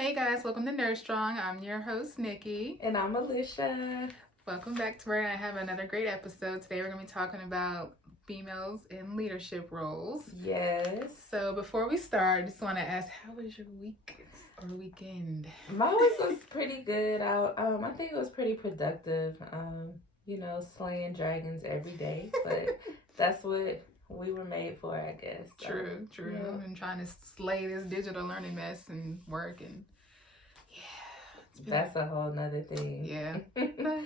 Hey guys, welcome to Nerd Strong. I'm your host, Nikki. And I'm Alicia. Welcome back to where I have another great episode. Today we're going to be talking about females in leadership roles. Yes. So before we start, I just want to ask, how was your week or weekend? My week was pretty good. I think it was pretty productive. Slaying dragons every day, but that's what we were made for, I guess. True. Yeah. And trying to slay this digital learning mess and work and That's a whole nother thing. Yeah. Okay.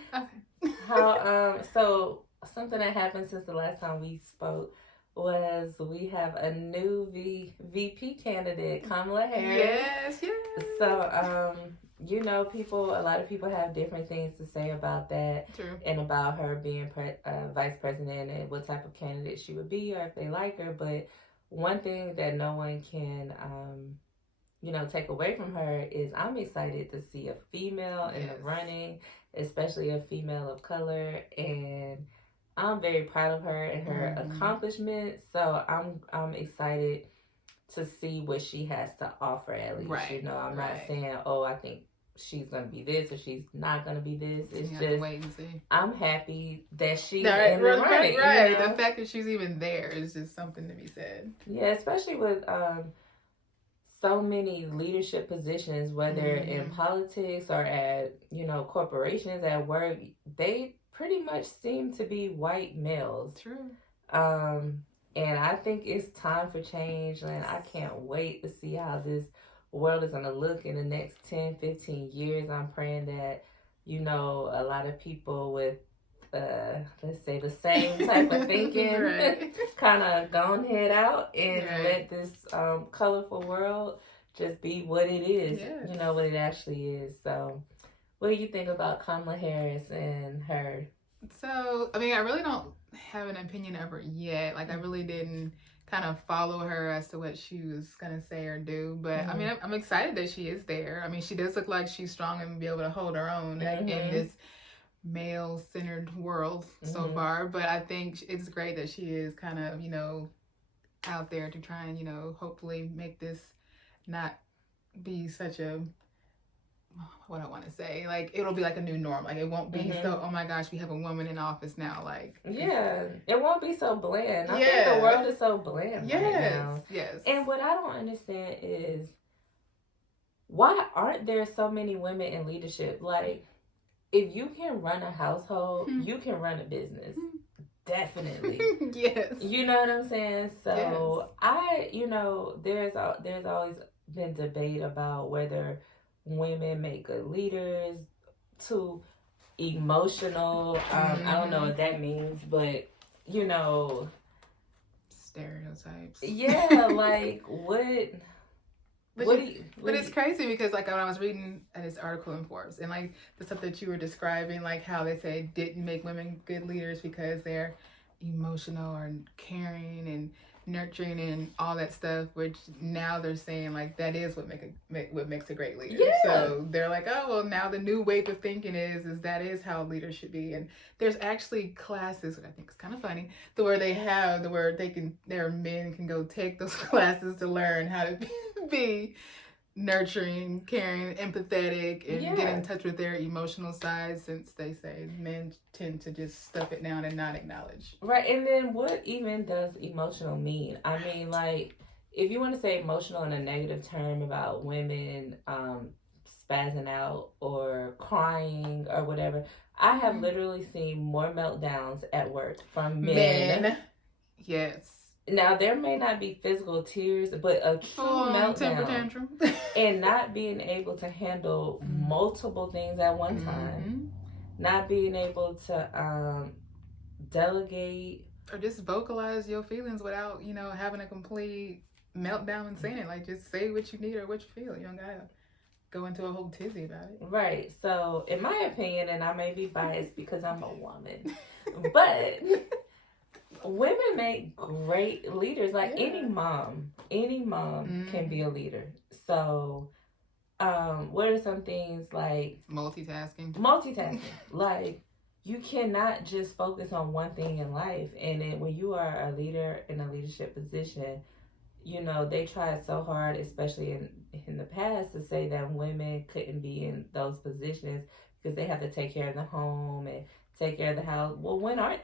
So something that happened since the last time we spoke was we have a new VP candidate, Kamala Harris. Yes. So, a lot of people have different things to say about that. True. And about her being vice president and what type of candidate she would be or if they like her. But one thing that no one can, take away from her is I'm excited to see a female in the running, especially a female of color. And I'm very proud of her and her accomplishments. So I'm excited to see what she has to offer at least. Right. I'm not saying, I think she's going to be this or she's not going to be this. It's just, wait and see. I'm happy that she's in the running. Right. The fact that she's even there is just something to be said. Yeah, especially with so many leadership positions, whether in politics or at, corporations, at work, they pretty much seem to be white males. True. And I think it's time for change, and I can't wait to see how this world is going to look in the next 10, 15 years. I'm praying that, a lot of people with, let's say, the same type of thinking kind of gone head out and let this colorful world just be what it is, what it actually is. So what do you think about Kamala Harris and her? So, I really don't have an opinion of her yet. I really didn't kind of follow her as to what she was going to say or do. But, I'm excited that she is there. She does look like she's strong and be able to hold her own in this male-centered world so far. But I think it's great that she is kind of, out there to try and, hopefully make this not be such a... what I want to say, it'll be like a new norm. It won't be so, oh my gosh, we have a woman in office now. It won't be so bland. I think the world is so bland right now. Yes. And what I don't understand is, why aren't there so many women in leadership? If you can run a household, you can run a business. Definitely. Yes. You know what I'm saying? So there's always been debate about whether women make good leaders, too emotional. I don't know what that means, but stereotypes. Yeah, what? But it's crazy because when I was reading this article in Forbes and the stuff that you were describing, how they say didn't make women good leaders because they're emotional or caring and nurturing and all that stuff, which now they're saying that is what makes a great leader. Yeah. So they're now the new wave of thinking is that is how leaders should be. And there's actually classes, which I think is kind of funny, where their men can go take those classes to learn how to be nurturing, caring, empathetic, and get in touch with their emotional side, since they say men tend to just stuff it down and not acknowledge. Right, and then what even does emotional mean? If you want to say emotional in a negative term about women spazzing out or crying or whatever, I have literally seen more meltdowns at work from men. Yes. Now, there may not be physical tears, but a true meltdown. Temper tantrum. And not being able to handle multiple things at one time. Not being able to delegate. Or just vocalize your feelings without, having a complete meltdown and saying it. Just say what you need or what you feel. You don't gotta go into a whole tizzy about it. Right. So, in my opinion, and I may be biased because I'm a woman, but... women make great leaders. Any mom can be a leader. So, what are some things multitasking? You cannot just focus on one thing in life. And then when you are a leader in a leadership position, they try so hard, especially in the past to say that women couldn't be in those positions because they have to take care of the home and take care of the house. Well, when aren't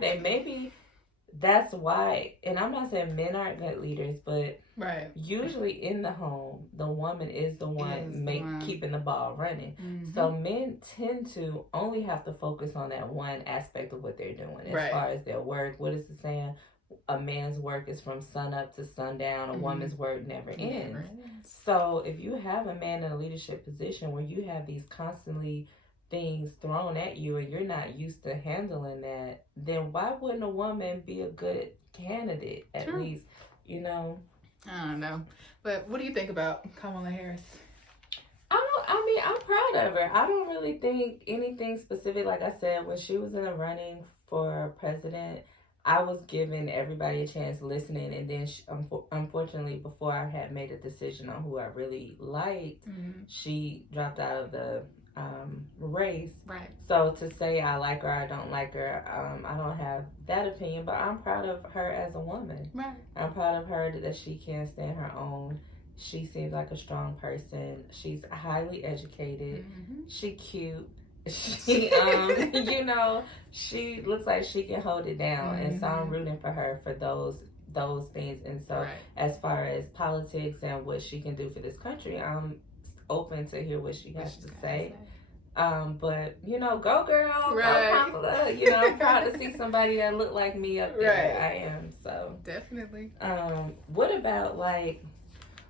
they? Maybe that's why. And I'm not saying men aren't good leaders, but right, usually in the home, the woman is the one keeping the ball running. Mm-hmm. So men tend to only have to focus on that one aspect of what they're doing as far as their work. What is the saying? A man's work is from sun up to sundown. A woman's work never ends. So if you have a man in a leadership position where you have these constantly things thrown at you and you're not used to handling that, then why wouldn't a woman be a good candidate at least, you know? I don't know. But what do you think about Kamala Harris? I'm proud of her. I don't really think anything specific. Like I said, when she was in the running for president, I was giving everybody a chance listening, and then unfortunately, before I had made a decision on who I really liked, she dropped out of the race. Right. So to say I like her, I don't like her, I don't have that opinion, but I'm proud of her as a woman. Right. I'm proud of her that she can stand her own. She seems like a strong person. She's highly educated. She cute. She you know, she looks like she can hold it down, and so I'm rooting for her for those things. And so as far as politics and what she can do for this country, I'm open to hear what she has to say. But you know, go girl, right? Go Kamala. You know, I'm proud to see somebody that look like me up there. I am, so definitely. What about like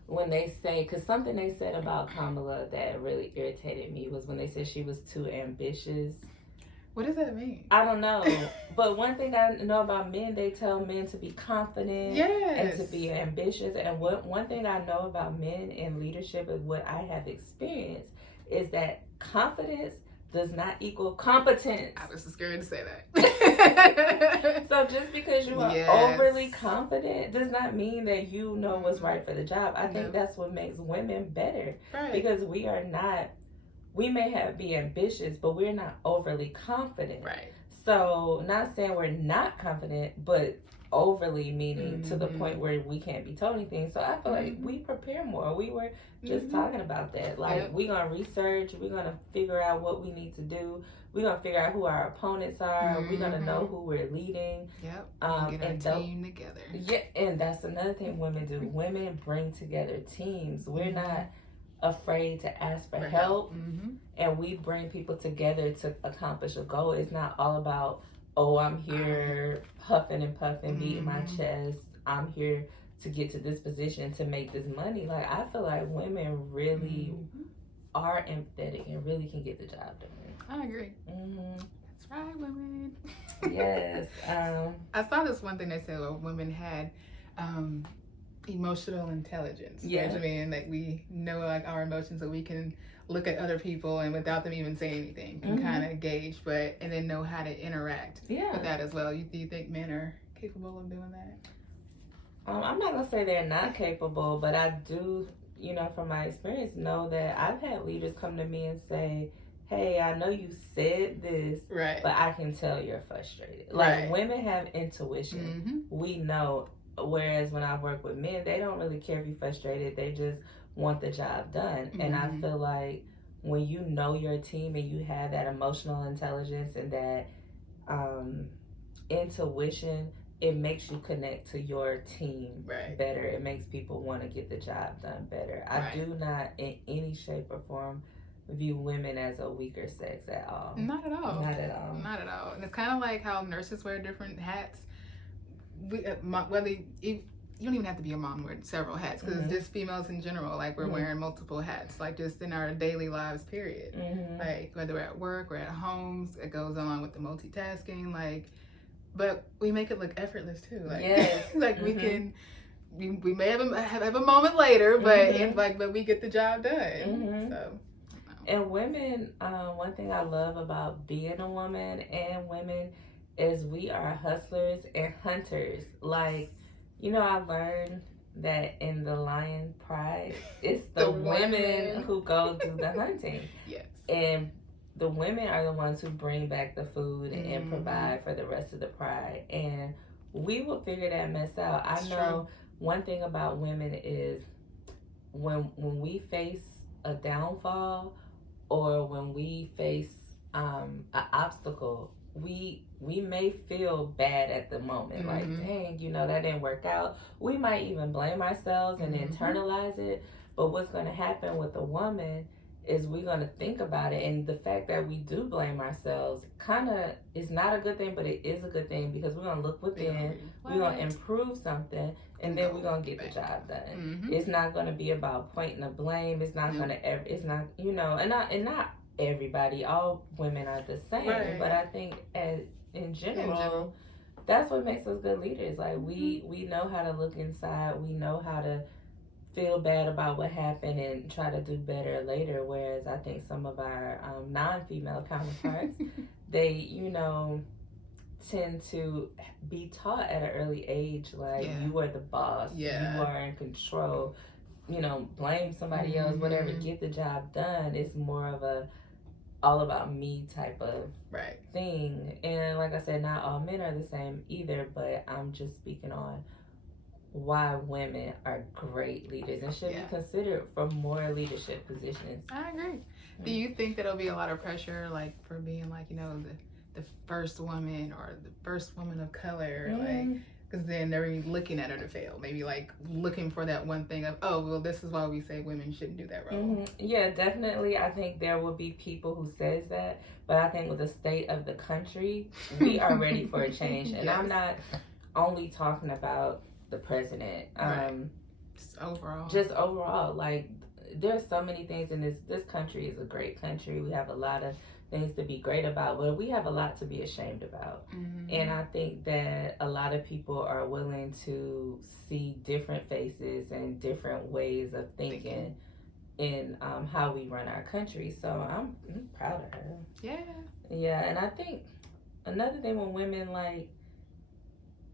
when they say, because something they said about Kamala that really irritated me was when they said she was too ambitious. What does that mean? I don't know. But one thing I know about men, they tell men to be confident and to be ambitious. And one thing I know about men in leadership is what I have experienced is that confidence does not equal competence. I was scared to say that. So just because you are overly confident does not mean that you know what's right for the job. I think that's what makes women better. Right. Because we may be ambitious, but we're not overly confident. Right. So not saying we're not confident, but overly meaning to the point where we can't be told anything. So I feel like we prepare more. We were just talking about that. Like we're going to research. We're going to figure out what we need to do. We're going to figure out who our opponents are. We're going to know who we're leading. Get our team together. Yeah, and that's another thing women do. Women bring together teams. We're not afraid to ask for help. And we bring people together to accomplish a goal. It's not all about, oh, I'm here huffing and puffing, beating my chest. I'm here to get to this position to make this money. Like, I feel like women really are empathetic and really can get the job done. I agree. That's right, women. Yes. I saw this one thing they said where women had emotional intelligence. Yeah. Which means that we know like our emotions, so we can look at other people and without them even saying anything can kind of gauge, and then know how to interact with that as well. Do you think men are capable of doing that? I'm not gonna say they're not capable, but I do, you know, from my experience, know that I've had leaders come to me and say, hey, I know you said this, but I can tell you're frustrated. Like, women have intuition. We know. Whereas when I work with men, they don't really care if you're frustrated. They just want the job done. And I feel like when you know your team and you have that emotional intelligence and that intuition, it makes you connect to your team better. It makes people want to get the job done better. I do not in any shape or form view women as a weaker sex at all. Not at all. Not at all. Not at all. And it's kind of like how nurses wear different hats. Whether you don't even have to be a mom, wear several hats, because it's just females in general. Like, we're wearing multiple hats, like just in our daily lives, period. Like, whether we're at work or at homes, it goes along with the multitasking. Like, but we make it look effortless too. Like, like we can, we may have a moment later, but but we get the job done. So. And women, one thing I love about being a woman and women is we are hustlers and hunters. Like, you know, I learned that in the Lion Pride, it's the women who go do the hunting. Yes. And the women are the ones who bring back the food and provide for the rest of the pride. And we will figure that mess out. I know one thing about women is when we face a downfall or when we face an obstacle, we may feel bad at the moment, like, dang, that didn't work out. We might even blame ourselves and internalize it. But what's going to happen with a woman is we're going to think about it, and the fact that we do blame ourselves kind of is not a good thing, but it is a good thing, because we're going to look within, we're going to improve something, and then we're going to get the job done. It's not going to be about pointing the blame. It's not going to ever, it's not, and not everybody, all women are the same, but I think in general, that's what makes us good leaders. Like, we know how to look inside, we know how to feel bad about what happened and try to do better later, whereas I think some of our non-female counterparts, they, tend to be taught at an early age, like, you are the boss, you are in control, blame somebody else, whatever, get the job done. It's more of a all about me type of thing. And like I said, not all men are the same either, but I'm just speaking on why women are great leaders and should be considered for more leadership positions. I agree. Do you think there'll be a lot of pressure, like, for being, like, the first woman or the first woman of color, like, because then they're looking at her to fail, maybe, like, looking for that one thing of, oh, well, this is why we say women shouldn't do that role. Yeah, definitely. I think there will be people who says that, but I think with the state of the country, we are ready for a change. And I'm not only talking about the president, just overall, like, there's so many things in this country is a great country. We have a lot of things to be great about, but we have a lot to be ashamed about. And I think that a lot of people are willing to see different faces and different ways of thinking in how we run our country. So I'm proud of her. Yeah, and I think another thing with women, like,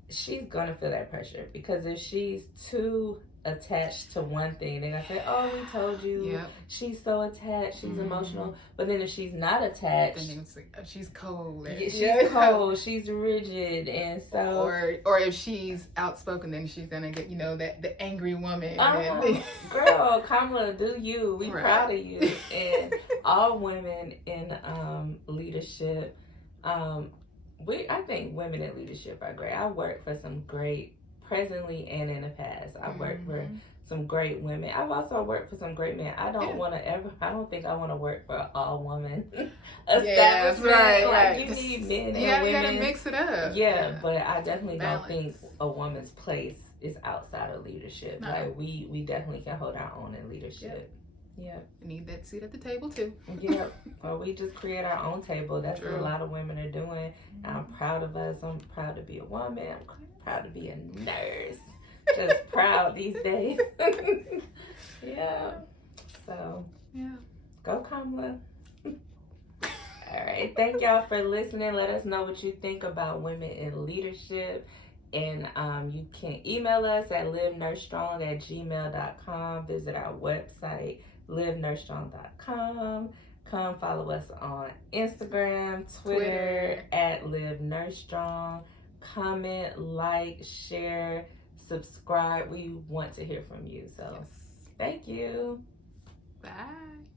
she's gonna feel that pressure, because if she's too attached to one thing, they're gonna say, oh, we told you, she's so attached, she's emotional. But then if she's not attached, then she's cold, she's cold, she's rigid. And so, or if she's outspoken, then she's gonna get that the angry woman. Girl, Kamala, do you, we proud of you. And all women in leadership, I think women in leadership are great. I work for some great, presently and in the past, I worked for some great women. I've also worked for some great men. I don't think I want to work for an all woman establishment. Like, you need men and women. You gotta mix it up. But I definitely don't think a woman's place is outside of leadership. Like, we definitely can hold our own in leadership. We need that seat at the table too. Or we just create our own table. That's what a lot of women are doing. I'm proud of us. I'm proud to be a woman. I'm proud to be a nurse. Just proud these days. So go Kamala. All right, thank y'all for listening. Let us know what you think about women in leadership. And you can email us at livenursestrong@gmail.com. Visit our website, livenursestrong.com. Come follow us on Instagram, Twitter at livenursestrong. Comment, like, share, subscribe. We want to hear from you. So thank you. Bye.